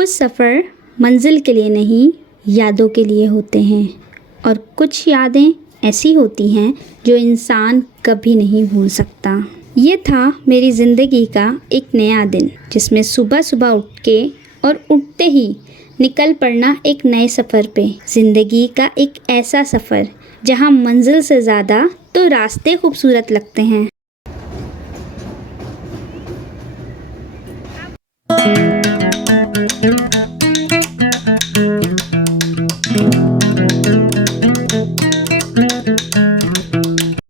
कुछ सफ़र मंजिल के लिए नहीं, यादों के लिए होते हैं और कुछ यादें ऐसी होती हैं जो इंसान कभी नहीं भूल सकता। ये था मेरी ज़िंदगी का एक नया दिन, जिसमें सुबह सुबह उठ के और उठते ही निकल पड़ना एक नए सफ़र पे। ज़िंदगी का एक ऐसा सफ़र जहाँ मंजिल से ज़्यादा तो रास्ते खूबसूरत लगते हैं।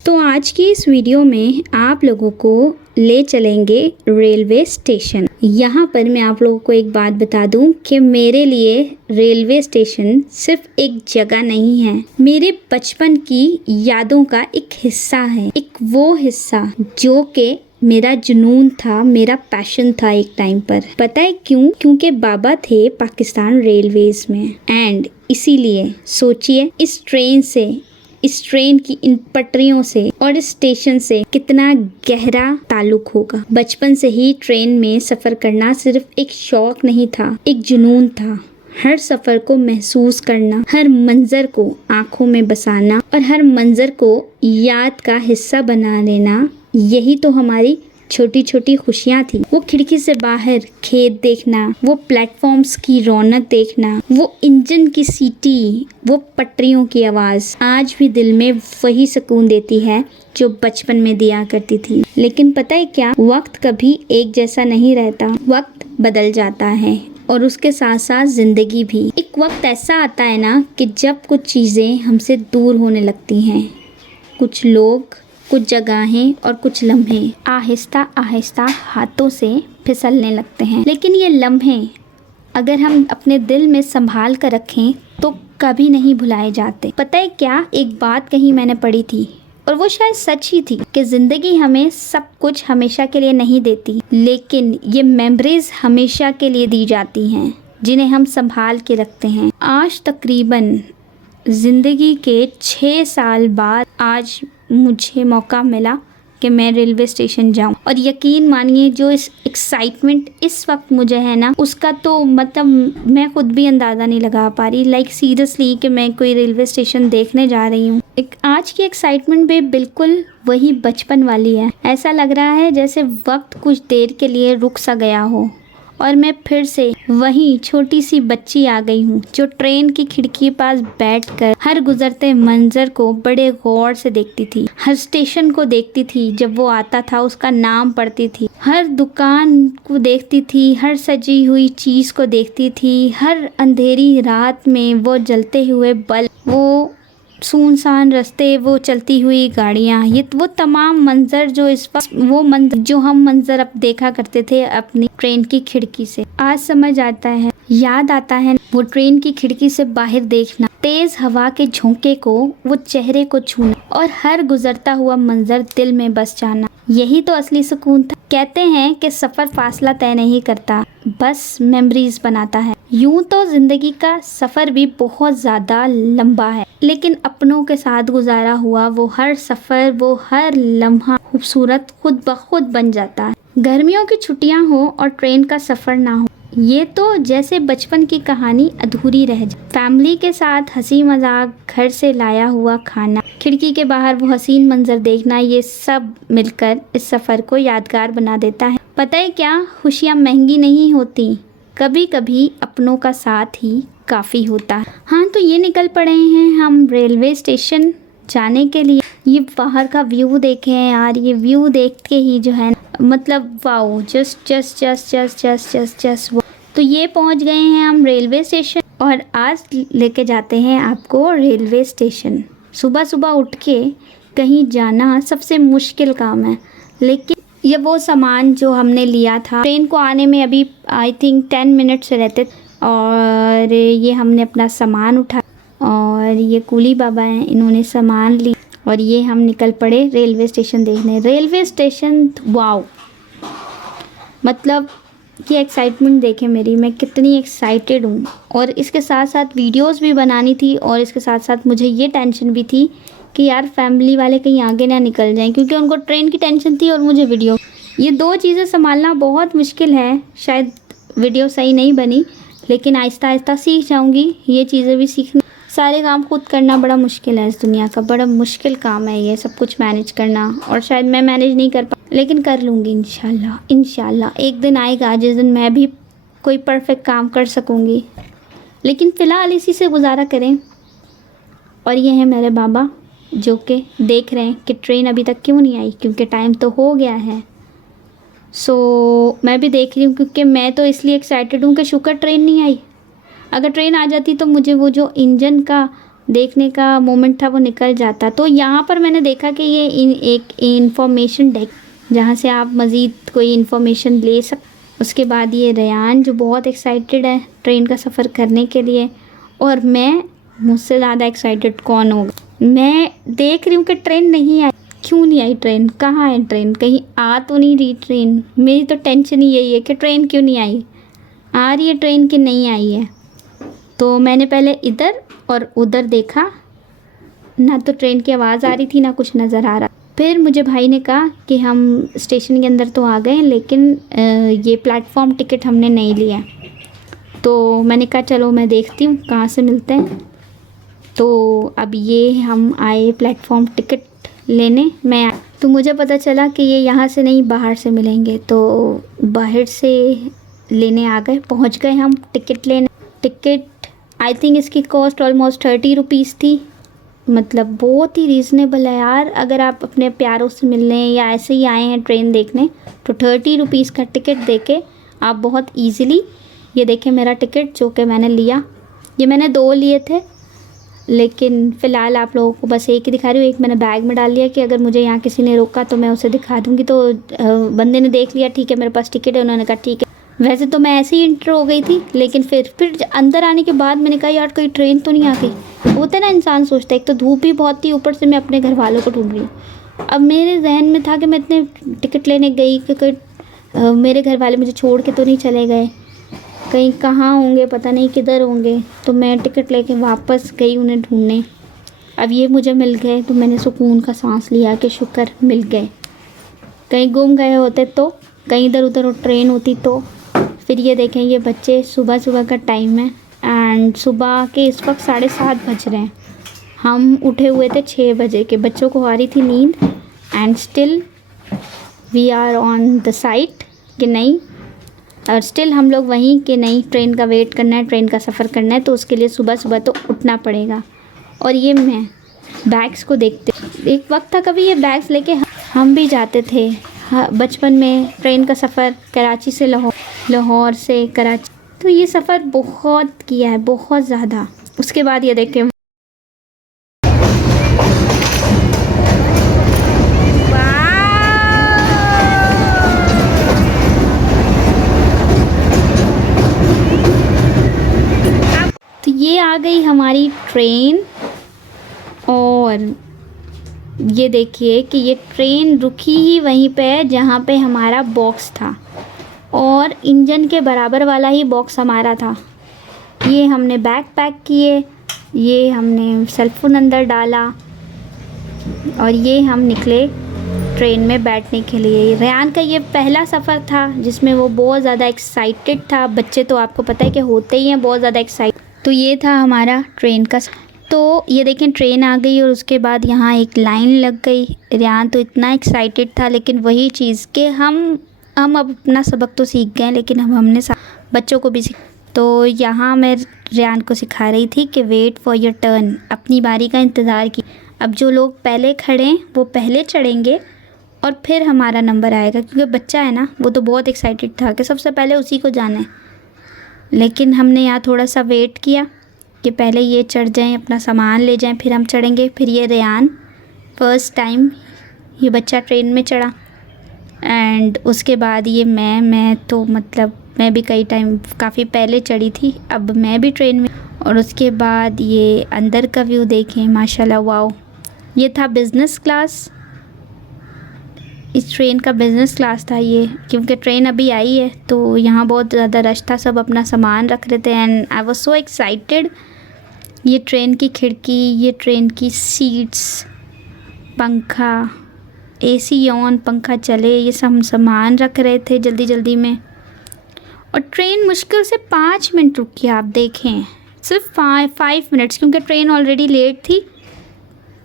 तो आज की इस वीडियो में आप लोगों को ले चलेंगे रेलवे स्टेशन। यहाँ पर मैं आप लोगों को एक बात बता दूं कि मेरे लिए रेलवे स्टेशन सिर्फ एक जगह नहीं है, मेरे बचपन की यादों का एक हिस्सा है। एक वो हिस्सा जो कि मेरा जुनून था, मेरा पैशन था एक टाइम पर। पता है क्यों? क्योंकि बाबा थे पाकिस्तान रेलवेज में, एंड इसीलिए सोचिए इस ट्रेन की इन पटरियों से और इस स्टेशन से कितना गहरा ताल्लुक होगा। बचपन से ही ट्रेन में सफ़र करना सिर्फ एक शौक नहीं था, एक जुनून था। हर सफ़र को महसूस करना, हर मंज़र को आँखों में बसाना और हर मंज़र को याद का हिस्सा बना लेना, यही तो हमारी छोटी छोटी खुशियाँ थी। वो खिड़की से बाहर खेत देखना, वो प्लेटफॉर्म्स की रौनक देखना, वो इंजन की सीटी, वो पटरियों की आवाज़ आज भी दिल में वही सुकून देती है जो बचपन में दिया करती थी। लेकिन पता है क्या, वक्त कभी एक जैसा नहीं रहता, वक्त बदल जाता है और उसके साथ साथ ज़िंदगी भी। एक वक्त ऐसा आता है ना कि जब कुछ चीज़ें हमसे दूर होने लगती हैं, कुछ लोग, कुछ जगहें और कुछ लम्हे आहिस्ता आहिस्ता हाथों से फिसलने लगते हैं। लेकिन ये लम्हे अगर हम अपने दिल में संभाल कर रखें तो कभी नहीं भुलाए जाते। पता है क्या, एक बात कहीं मैंने पढ़ी थी और वो शायद सच ही थी कि ज़िंदगी हमें सब कुछ हमेशा के लिए नहीं देती, लेकिन ये मेमोरीज हमेशा के लिए दी जाती हैं जिन्हें हम संभाल के रखते हैं। आज तकरीबन ज़िंदगी के 6 साल बाद आज मुझे मौका मिला कि मैं रेलवे स्टेशन जाऊं, और यकीन मानिए जो इस एक्साइटमेंट इस वक्त मुझे है ना, उसका तो मतलब मैं खुद भी अंदाज़ा नहीं लगा पा रही। लाइक सीरियसली कि मैं कोई रेलवे स्टेशन देखने जा रही हूँ। आज की एक्साइटमेंट भी बिल्कुल वही बचपन वाली है। ऐसा लग रहा है जैसे वक्त कुछ देर के लिए रुक सा गया हो और मैं फिर से वही छोटी सी बच्ची आ गई हूँ जो ट्रेन की खिड़की पास बैठकर हर गुजरते मंजर को बड़े गौर से देखती थी, हर स्टेशन को देखती थी, जब वो आता था उसका नाम पढ़ती थी, हर दुकान को देखती थी, हर सजी हुई चीज़ को देखती थी, हर अंधेरी रात में वो जलते हुए बल्ब, वो सुनसान रास्ते, वो चलती हुई गाड़ियाँ, ये वो तमाम मंजर जो इस वक्त वो मंजर जो हम मंजर अब देखा करते थे अपनी ट्रेन की खिड़की से, आज समझ आता है, याद आता है वो ट्रेन की खिड़की से बाहर देखना, तेज हवा के झोंके को, वो चेहरे को छूना और हर गुजरता हुआ मंजर दिल में बस जाना। यही तो असली सुकून था। कहते हैं कि सफ़र फासला तय नहीं करता, बस मेमोरीज बनाता है। यूं तो ज़िंदगी का सफ़र भी बहुत ज़्यादा लंबा है, लेकिन अपनों के साथ गुजारा हुआ वो हर सफ़र, वो हर लम्हा खूबसूरत खुद ब खुद बन जाता है। गर्मियों की छुट्टियां हो और ट्रेन का सफ़र ना हो, ये तो जैसे बचपन की कहानी अधूरी रह जाए। फैमिली के साथ हंसी मजाक, घर से लाया हुआ खाना, खिड़की के बाहर वो हसीन मंजर देखना, ये सब मिलकर इस सफ़र को यादगार बना देता है। पता है क्या, खुशियाँ महंगी नहीं होती, कभी कभी अपनों का साथ ही काफ़ी होता है। हाँ, तो ये निकल पड़े हैं हम रेलवे स्टेशन जाने के लिए। ये बाहर का व्यू देखें यार, ये व्यू देख के ही जो है मतलब वाओ, जस्ट वो। तो ये पहुंच गए हैं हम रेलवे स्टेशन और आज लेके जाते हैं आपको रेलवे स्टेशन। सुबह सुबह उठ के कहीं जाना सबसे मुश्किल काम है, लेकिन ये वो सामान जो हमने लिया था, ट्रेन को आने में अभी आई थिंक 10 मिनट्स रहते, और ये हमने अपना सामान उठाया और ये कूली बाबा हैं, इन्होंने सामान ली और ये हम निकल पड़े रेलवे स्टेशन देखने। रेलवे स्टेशन वाओ, मतलब ये एक्साइटमेंट देखें मेरी, मैं कितनी एक्साइटेड हूँ। और इसके साथ साथ वीडियोस भी बनानी थी और इसके साथ साथ मुझे ये टेंशन भी थी कि यार फैमिली वाले कहीं आगे ना निकल जाएं, क्योंकि उनको ट्रेन की टेंशन थी और मुझे वीडियो। ये दो चीज़ें संभालना बहुत मुश्किल है। शायद वीडियो सही नहीं बनी, लेकिन आहिस्ता आहिस्ता सीख जाऊंगी। ये चीज़ें भी सीखना, सारे काम खुद करना बड़ा मुश्किल है, इस दुनिया का बड़ा मुश्किल काम है ये सब कुछ मैनेज करना, और शायद मैं मैनेज नहीं कर लेकिन कर लूँगी इंशाल्लाह। इंशाल्लाह एक दिन आएगा जिस दिन मैं भी कोई परफेक्ट काम कर सकूँगी, लेकिन फ़िलहाल इसी से गुजारा करें। और ये है मेरे बाबा जो कि देख रहे हैं कि ट्रेन अभी तक क्यों नहीं आई, क्योंकि टाइम तो हो गया है। मैं भी देख रही हूँ, क्योंकि मैं तो इसलिए एक्साइटेड हूँ कि शुक्र ट्रेन नहीं आई। अगर ट्रेन आ जाती तो मुझे वो जो इंजन का देखने का मोमेंट था वो निकल जाता। तो यहाँ पर मैंने देखा कि ये एक इंफॉर्मेशन डेस्क जहाँ से आप मज़ीद कोई इन्फॉर्मेशन ले उसके बाद ये रेयान जो बहुत एक्साइटेड है ट्रेन का सफ़र करने के लिए, और मैं मुझसे ज़्यादा एक्साइटेड कौन होगा। मैं देख रही हूँ कि ट्रेन नहीं आई, क्यों नहीं आई ट्रेन, कहाँ है ट्रेन, कहीं आ तो नहीं रही ट्रेन। मेरी तो टेंशन ही यही है कि ट्रेन क्यों नहीं आई, आ रही है ट्रेन कि नहीं आई है। तो मैंने पहले इधर और उधर देखा, ना तो ट्रेन की आवाज़ आ रही थी ना कुछ नज़र आ रहा। फिर मुझे भाई ने कहा कि हम स्टेशन के अंदर तो आ गए, लेकिन ये प्लेटफॉर्म टिकट हमने नहीं लिया। तो मैंने कहा चलो मैं देखती हूँ कहाँ से मिलते हैं। तो अब ये हम आए प्लेटफॉर्म टिकट लेने, तो मुझे पता चला कि ये यहाँ से नहीं बाहर से मिलेंगे, तो बाहर से लेने आ गए। पहुँच गए हम टिकट लेने। टिकट आई थिंक इसकी कॉस्ट ऑलमोस्ट 30 रुपीज़ थी, मतलब बहुत ही रीज़नेबल है यार। अगर आप अपने प्यारों से मिलने या ऐसे ही आए हैं ट्रेन देखने, तो 30 रुपीज़ का टिकट देके आप बहुत ईज़िली, ये देखें मेरा टिकट जो कि मैंने लिया, ये मैंने 2 लिए थे, लेकिन फ़िलहाल आप लोगों को बस एक ही दिखा रही हूँ। एक मैंने बैग में डाल लिया कि अगर मुझे यहाँ किसी ने रोका तो मैं उसे दिखा दूँगी। तो बंदे ने देख लिया, ठीक है मेरे पास टिकट है, उन्होंने कहा ठीक है। वैसे तो मैं ऐसे ही इंटर हो गई थी, लेकिन फिर अंदर आने के बाद मैंने कहा यार कोई ट्रेन तो नहीं आ गई। होता है ना, इंसान सोचता है, एक तो धूप भी बहुत थी, ऊपर से मैं अपने घर वालों को ढूंढ रही हूँ। अब मेरे जहन में था कि मैं इतने टिकट लेने गई कि कोई मेरे घर वाले मुझे छोड़ के तो नहीं चले गए, कहीं कहाँ होंगे, पता नहीं किधर होंगे। तो मैं टिकट लेके वापस गई उन्हें ढूंढने। अब ये मुझे मिल गए, तो मैंने सुकून का सांस लिया कि शुक्र मिल गए। कहीं गुम गए होते तो, कहीं इधर उधर ट्रेन होती तो। फिर ये देखें, ये बच्चे, सुबह का टाइम है एंड सुबह के इस वक्त 7:30 बज रहे हैं। हम उठे हुए थे 6 बजे के, बच्चों को आ रही थी नींद and still we are on the site कि नहीं, और स्टिल हम लोग वहीं कि नहीं ट्रेन का वेट करना है, ट्रेन का सफ़र करना है, तो उसके लिए सुबह तो उठना पड़ेगा। और ये मैं बैग्स को देखते, एक वक्त था कभी ये बैग्स लेके हम भी जाते थे बचपन में, ट्रेन का सफ़र कराची से लाहौर से कराची, तो ये सफ़र बहुत किया है, बहुत ज़्यादा। उसके बाद ये देखें, तो ये आ गई हमारी ट्रेन। और ये देखिए कि ये ट्रेन रुकी ही वहीं पे है जहाँ पे हमारा बॉक्स था, और इंजन के बराबर वाला ही बॉक्स हमारा था। ये हमने बैग पैक किए, ये हमने सेलफोन अंदर डाला, और ये हम निकले ट्रेन में बैठने के लिए। रेयान का ये पहला सफ़र था जिसमें वो बहुत ज़्यादा एक्साइटेड था। बच्चे तो आपको पता है कि होते ही हैं बहुत ज़्यादा एक्साइटेड। तो ये था हमारा ट्रेन का। तो ये देखें ट्रेन आ गई और उसके बाद यहाँ एक लाइन लग गई। रेयान तो इतना एक्साइटेड था, लेकिन वही चीज़ कि हम अब अपना सबक तो सीख गए, लेकिन अब हमने बच्चों को भी तो यहाँ मैं रेयान को सिखा रही थी कि वेट फॉर योर टर्न, अपनी बारी का इंतज़ार की। अब जो लोग पहले खड़े हैं वो पहले चढ़ेंगे और फिर हमारा नंबर आएगा, क्योंकि बच्चा है ना, वो तो बहुत एक्साइटेड था कि सबसे पहले उसी को जाना है। लेकिन हमने यहाँ थोड़ा सा वेट किया कि पहले ये चढ़ जाएं, अपना सामान ले जाएं, फिर हम चढ़ेंगे। फिर ये रेयान फ़र्स्ट टाइम ये बच्चा ट्रेन में चढ़ा, एंड उसके बाद ये मैं तो मतलब मैं भी कई टाइम काफ़ी पहले चढ़ी थी, अब मैं भी ट्रेन में। और उसके बाद ये अंदर का व्यू देखें, माशाल्लाह, वाओ। ये था बिज़नेस क्लास, इस ट्रेन का बिज़नेस क्लास था ये, क्योंकि ट्रेन अभी आई है तो यहाँ बहुत ज़्यादा रश था, सब अपना सामान रख रहे थे and I was so excited. ये ट्रेन की खिड़की, ये ट्रेन की सीट्स, पंखा, एसी ऑन, पंखा चले, ये सब हम सामान रख रहे थे जल्दी जल्दी में। और ट्रेन मुश्किल से 5 मिनट रुकी, आप देखें सिर्फ 5 मिनट्स, क्योंकि ट्रेन ऑलरेडी लेट थी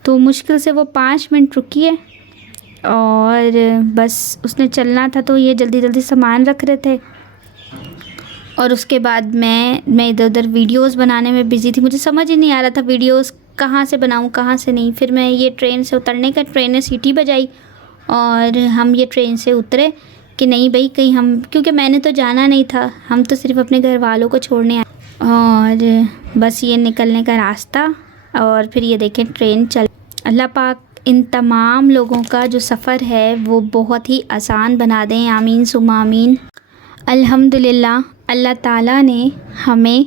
तो मुश्किल से वो 5 मिनट रुकी है। और बस उसने चलना था तो ये जल्दी जल्दी सामान रख रहे थे। और उसके बाद मैं इधर उधर वीडियोस बनाने में बिज़ी थी। मुझे समझ ही नहीं आ रहा था वीडियोस कहाँ से बनाऊँ कहाँ से नहीं। फिर मैं ये ट्रेन से उतरने का, ट्रेन ने सीटी बजाई और हम ये ट्रेन से उतरे कि नहीं भाई कहीं हम, क्योंकि मैंने तो जाना नहीं था, हम तो सिर्फ अपने घर वालों को छोड़ने आए। और बस ये निकलने का रास्ता और फिर ये देखें ट्रेन चल। अल्लाह पाक इन तमाम लोगों का जो सफ़र है वो बहुत ही आसान बना दें, आमीन सुम्मा आमीन। अल्हम्दुलिल्लाह, अल्लाह ताला ने हमें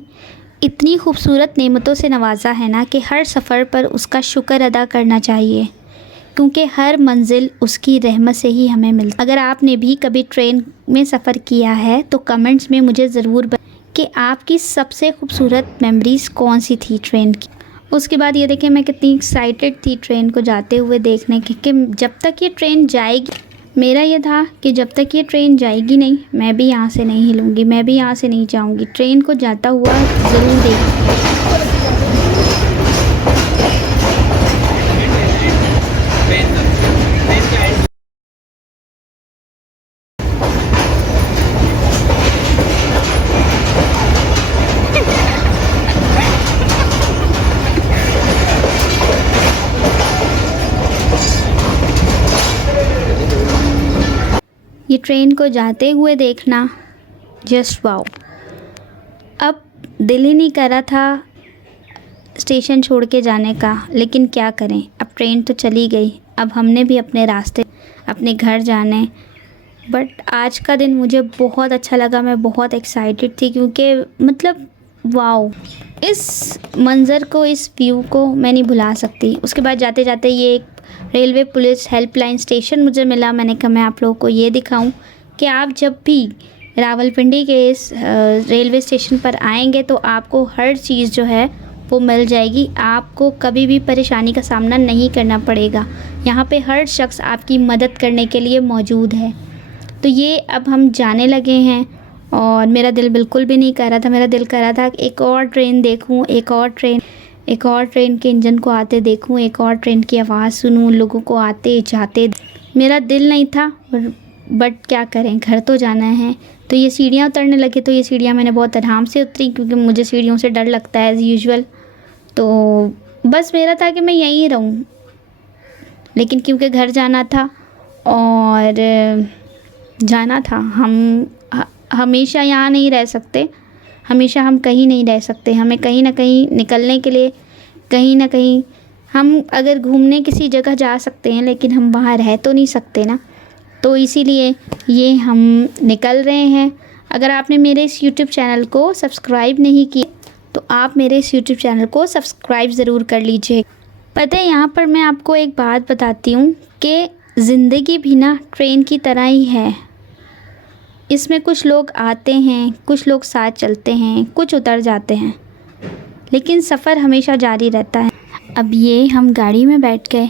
इतनी खूबसूरत नेमतों से नवाजा है ना कि हर सफ़र पर उसका शुक्र अदा करना चाहिए, क्योंकि हर मंजिल उसकी रहमत से ही हमें मिलती। अगर आपने भी कभी ट्रेन में सफ़र किया है तो कमेंट्स में मुझे ज़रूर कि आपकी सबसे खूबसूरत मेमोरीज़ कौन सी थी ट्रेन की। उसके बाद ये देखिए मैं कितनी एक्साइटेड थी ट्रेन को जाते हुए देखने की कि जब तक ये ट्रेन जाएगी, मेरा ये था कि जब तक ये ट्रेन जाएगी नहीं मैं भी यहाँ से नहीं हिलूँगी, मैं भी यहाँ से नहीं जाऊँगी, ट्रेन को जाता हुआ ज़रूर देखूँगी। ये ट्रेन को जाते हुए देखना जस्ट वाओ। अब दिल ही नहीं कर रहा था स्टेशन छोड़ के जाने का, लेकिन क्या करें, अब ट्रेन तो चली गई, अब हमने भी अपने रास्ते अपने घर जाने। बट आज का दिन मुझे बहुत अच्छा लगा, मैं बहुत एक्साइटेड थी क्योंकि मतलब वाओ, इस मंज़र को, इस व्यू को मैं नहीं भुला सकती। उसके बाद जाते जाते ये एक रेलवे पुलिस हेल्पलाइन स्टेशन मुझे मिला। मैंने कहा मैं आप लोगों को ये दिखाऊं कि आप जब भी रावलपिंडी के इस रेलवे स्टेशन पर आएंगे तो आपको हर चीज़ जो है वो मिल जाएगी, आपको कभी भी परेशानी का सामना नहीं करना पड़ेगा। यहाँ पे हर शख्स आपकी मदद करने के लिए मौजूद है। तो ये अब हम जाने लगे हैं और मेरा दिल बिल्कुल भी नहीं कर रहा था, मेरा दिल कर रहा था कि एक और ट्रेन देखूँ, एक और ट्रेन के इंजन को आते देखूं, एक और ट्रेन की आवाज़ सुनूं, लोगों को आते जाते। मेरा दिल नहीं था बट क्या करें, घर तो जाना है। तो ये सीढ़ियाँ उतरने लगे, तो ये सीढ़ियाँ मैंने बहुत आराम से उतरी क्योंकि मुझे सीढ़ियों से डर लगता है एज़ यूजुअल। तो बस मेरा था कि मैं यहीं रहूं, लेकिन क्योंकि घर जाना था और जाना था, हम हमेशा यहाँ नहीं रह सकते, हमेशा हम कहीं नहीं रह सकते। हमें कहीं ना कहीं निकलने के लिए, कहीं ना कहीं हम अगर घूमने किसी जगह जा सकते हैं लेकिन हम वहाँ रह तो नहीं सकते ना। तो इसीलिए ये हम निकल रहे हैं। अगर आपने मेरे इस YouTube चैनल को सब्सक्राइब नहीं किया तो आप मेरे इस YouTube चैनल को सब्सक्राइब ज़रूर कर लीजिए। पता है, यहाँ पर मैं आपको एक बात बताती हूँ कि ज़िंदगी भी ना ट्रेन की तरह ही है। इसमें कुछ लोग आते हैं, कुछ लोग साथ चलते हैं, कुछ उतर जाते हैं, लेकिन सफ़र हमेशा जारी रहता है। अब ये हम गाड़ी में बैठ गए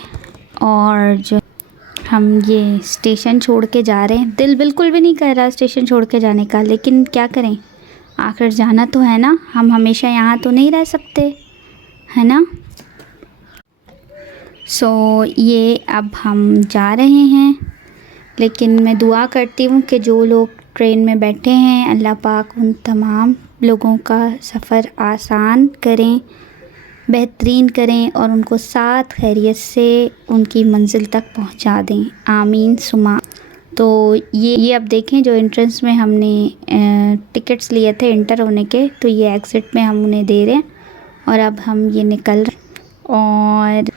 और जो हम ये स्टेशन छोड़ के जा रहे हैं, दिल बिल्कुल भी नहीं कर रहा स्टेशन छोड़ के जाने का, लेकिन क्या करें, आखिर जाना तो है ना, हम हमेशा यहाँ तो नहीं रह सकते, है ना। सो ये अब हम जा रहे हैं, लेकिन मैं दुआ करती हूँ कि जो लोग ट्रेन में बैठे हैं अल्लाह पाक उन तमाम लोगों का सफ़र आसान करें, बेहतरीन करें और उनको साथ खैरियत से उनकी मंजिल तक पहुंचा दें, आमीन सुमा। तो ये अब देखें, जो एंट्रेंस में हमने टिकट्स लिए थे इंटर होने के, तो ये एग्ज़िट में हम उन्हें दे रहे हैं और अब हम ये निकल रहे हैं। और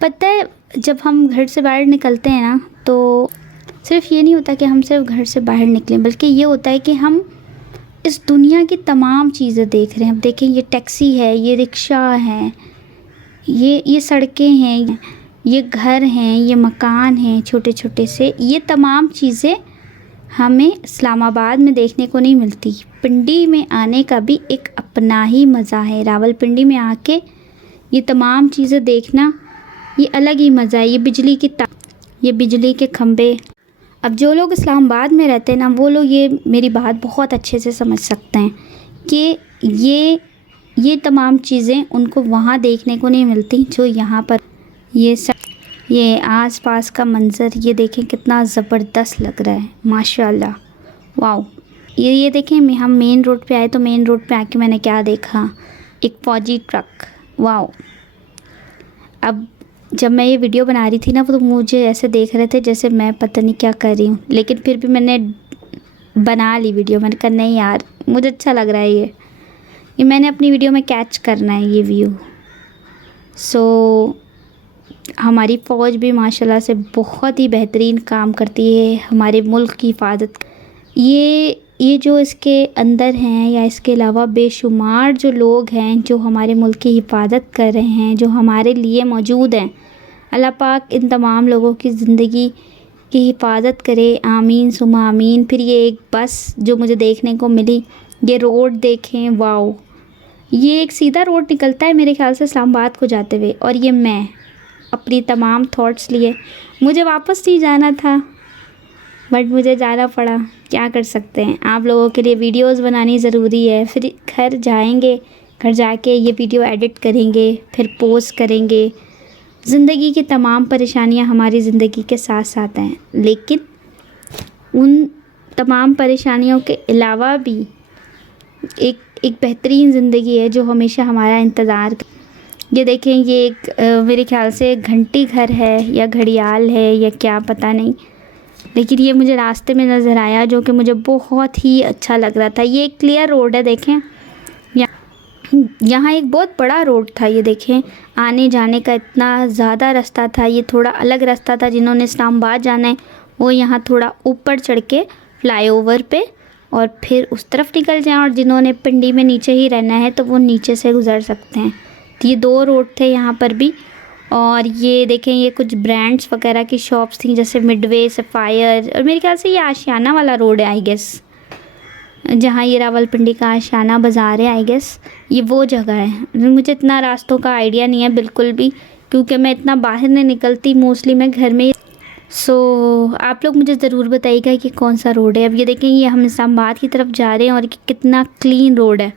पता है, जब हम घर से बाहर निकलते हैं ना, तो सिर्फ ये नहीं होता कि हम सिर्फ घर से बाहर निकलें, बल्कि ये होता है कि हम इस दुनिया की तमाम चीज़ें देख रहे हैं। अब देखें, ये टैक्सी है, ये रिक्शा है, ये सड़कें हैं, ये घर हैं, ये मकान हैं छोटे छोटे से। ये तमाम चीज़ें हमें इस्लामाबाद में देखने को नहीं मिलती। पिंडी में आने का भी एक अपना ही मज़ा है। रावलपिंडी में आके ये तमाम चीज़ें देखना, ये अलग ही मज़ा है। ये बिजली के खंभे, अब जो लोग इस्लामाबाद में रहते हैं ना, वो लोग ये मेरी बात बहुत अच्छे से समझ सकते हैं कि ये तमाम चीज़ें उनको वहाँ देखने को नहीं मिलती जो यहाँ पर। ये आसपास का मंज़र ये देखें कितना ज़बरदस्त लग रहा है, माशाल्लाह, वाओ। ये देखें, हम मेन रोड पे आए तो मेन रोड पे आके मैंने क्या देखा, एक फ़ौजी ट्रक, वाओ। अब जब मैं ये वीडियो बना रही थी ना, तो मुझे ऐसे देख रहे थे जैसे मैं पता नहीं क्या कर रही हूँ, लेकिन फिर भी मैंने बना ली वीडियो। मैंने कहा नहीं यार, मुझे अच्छा लग रहा है ये मैंने अपनी वीडियो में कैच करना है ये व्यू। सो हमारी फ़ौज भी माशाल्लाह से बहुत ही बेहतरीन काम करती है हमारे मुल्क की हिफाजत। ये जो इसके अंदर हैं या इसके अलावा बेशुमार जो लोग हैं जो हमारे मुल्क की हिफाजत कर रहे हैं, जो हमारे लिए मौजूद हैं, अल्लाह पाक इन तमाम लोगों की ज़िंदगी की हिफाजत करे, आमीन सुमा आमीन। फिर ये एक बस जो मुझे देखने को मिली, ये रोड देखें, वाओ। ये एक सीधा रोड निकलता है मेरे ख्याल से इस्लामाबाद को जाते हुए, और ये मैं अपनी तमाम थॉट्स लिए, मुझे वापस नहीं जाना था बट मुझे जाना पड़ा, क्या कर सकते हैं। आप लोगों के लिए वीडियोस बनानी ज़रूरी है, फिर घर जाएंगे, घर जाके ये वीडियो एडिट करेंगे, फिर पोस्ट करेंगे। ज़िंदगी की तमाम परेशानियां हमारी ज़िंदगी के साथ साथ हैं, लेकिन उन तमाम परेशानियों के अलावा भी एक बेहतरीन ज़िंदगी है जो हमेशा हमारा इंतज़ार। ये देखें, ये एक मेरे ख्याल से घंटी घर है या घड़ियाल है या क्या पता नहीं, लेकिन ये मुझे रास्ते में नज़र आया जो कि मुझे बहुत ही अच्छा लग रहा था। ये एक क्लियर रोड है, देखें यहाँ एक बहुत बड़ा रोड था। ये देखें, आने जाने का इतना ज़्यादा रास्ता था। ये थोड़ा अलग रास्ता था, जिन्होंने इस्लामाबाद जाना है वो यहाँ थोड़ा ऊपर चढ़ के फ्लाईओवर पे और फिर उस तरफ निकल जाएं, और जिन्होंने पिंडी में नीचे ही रहना है तो वो नीचे से गुज़र सकते हैं। तो ये 2 रोड थे यहाँ पर भी। और ये देखें, ये कुछ ब्रांड्स वगैरह की शॉप्स थी, जैसे मिडवे, सफ़ायर, और मेरे ख्याल से ये आशियाना वाला रोड है आई गेस, जहाँ ये रावलपिंडी का आशियाना बाज़ार है आई गेस, ये वो जगह है। मुझे इतना रास्तों का आइडिया नहीं है बिल्कुल भी, क्योंकि मैं इतना बाहर नहीं निकलती, मोस्टली मैं घर में। सो आप लोग मुझे ज़रूर बताइएगा कि कौन सा रोड है। अब ये देखें, ये हम इस्लामाबाद की तरफ जा रहे हैं और कितना क्लीन रोड है।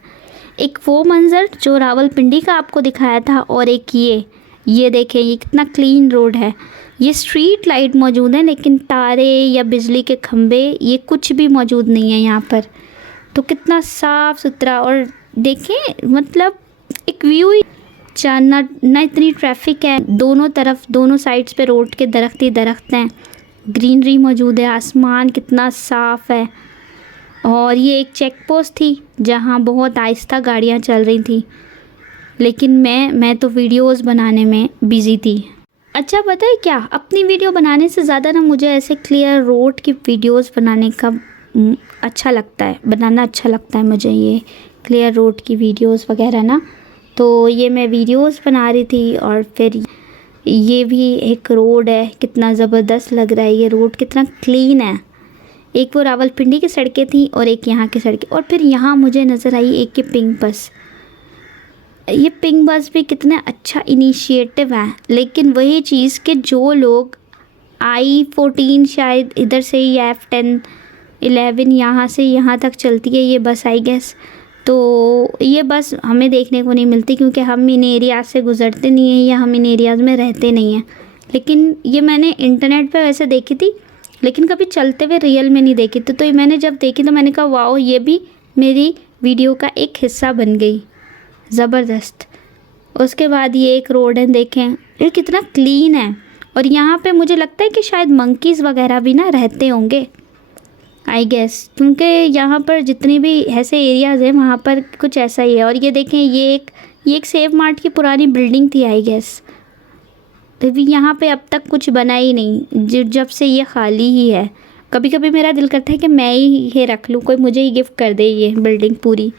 एक वो मंज़र जो रावलपिंडी का आपको दिखाया था, और एक ये देखें, ये कितना क्लीन रोड है। ये स्ट्रीट लाइट मौजूद है, लेकिन तारे या बिजली के खंभे ये कुछ भी मौजूद नहीं है यहाँ पर। तो कितना साफ़ सुथरा, और देखें मतलब एक व्यू ही, ना इतनी ट्रैफिक है, दोनों तरफ दोनों साइड्स पे रोड के दरख्त ही दरख्त हैं, ग्रीनरी मौजूद है, आसमान कितना साफ़ है। और ये एक चेक पोस्ट थी जहाँ बहुत आहिस्ता गाड़ियाँ चल रही थी, लेकिन मैं तो वीडियोस बनाने में बिज़ी थी। अच्छा पता है क्या, अपनी वीडियो बनाने से ज़्यादा ना मुझे ऐसे क्लियर रोड की वीडियोस बनाने का अच्छा लगता है, बनाना अच्छा लगता है मुझे, ये क्लियर रोड की वीडियोस वगैरह ना। तो ये मैं वीडियोस बना रही थी, और फिर ये भी एक रोड है, कितना ज़बरदस्त लग रहा है ये रोड, कितना क्लीन है। एक वो रावलपिंडी की सड़कें थी और एक यहाँ की सड़कें, और फिर यहाँ मुझे नज़र आई एक ये पिंक बस। ये पिंक बस भी कितना अच्छा इनिशिएटिव है, लेकिन वही चीज़ कि जो लोग I-14 शायद इधर से ही, F-10, 11 यहाँ से यहाँ तक चलती है ये बस आई गेस, तो ये बस हमें देखने को नहीं मिलती क्योंकि हम इन एरियाज़ से गुज़रते नहीं हैं या हम इन एरियाज़ में रहते नहीं हैं। लेकिन ये मैंने इंटरनेट पे वैसे देखी थी, लेकिन कभी चलते हुए रियल में नहीं देखी थी। तो ये मैंने जब देखी तो मैंने कहा वाओ, ये भी मेरी वीडियो का एक हिस्सा बन गई, ज़बरदस्त। उसके बाद ये एक रोड है, देखें ये कितना क्लीन है, और यहाँ पे मुझे लगता है कि शायद मंकीज़ वगैरह भी ना रहते होंगे आई गेस, क्योंकि यहाँ पर जितने भी ऐसे एरियाज़ हैं वहाँ पर कुछ ऐसा ही है। और ये देखें, ये एक सेव मार्ट की पुरानी बिल्डिंग थी आई गेस, तो यहाँ पे अब तक कुछ बना ही नहीं, जब से ये खाली ही है। कभी कभी मेरा दिल करता है कि मैं ही ये रख लूँ, कोई मुझे ही गिफ्ट कर दे ये बिल्डिंग पूरी।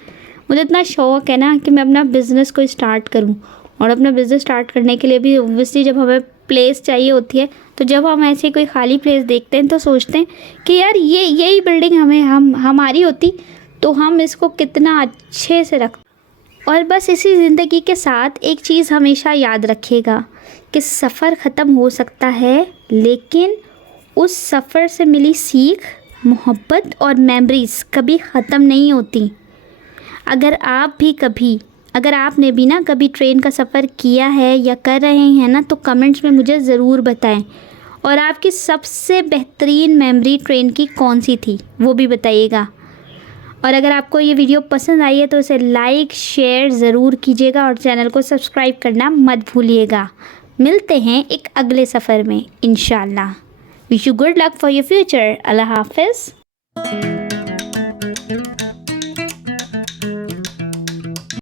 मुझे इतना शौक़ है ना कि मैं अपना बिज़नेस को स्टार्ट करूँ, और अपना बिज़नेस स्टार्ट करने के लिए भी ऑब्वियसली जब हमें प्लेस चाहिए होती है, तो जब हम ऐसे कोई खाली प्लेस देखते हैं तो सोचते हैं कि यार यही बिल्डिंग हमारी होती तो हम इसको कितना अच्छे से रख। और बस इसी ज़िंदगी के साथ एक चीज़ हमेशा याद रखिएगा कि सफ़र ख़त्म हो सकता है, लेकिन उस सफ़र से मिली सीख, मोहब्बत और मेमोरीज़ कभी ख़त्म नहीं होती। अगर आपने भी ना कभी ट्रेन का सफ़र किया है या कर रहे हैं ना, तो कमेंट्स में मुझे ज़रूर बताएं। और आपकी सबसे बेहतरीन मेमोरी ट्रेन की कौन सी थी वो भी बताइएगा। और अगर आपको ये वीडियो पसंद आई है तो इसे लाइक शेयर ज़रूर कीजिएगा और चैनल को सब्सक्राइब करना मत भूलिएगा। मिलते हैं एक अगले सफ़र में इंशाल्लाह। Wish you good luck for your future. अल्लाह हाफ़िज़।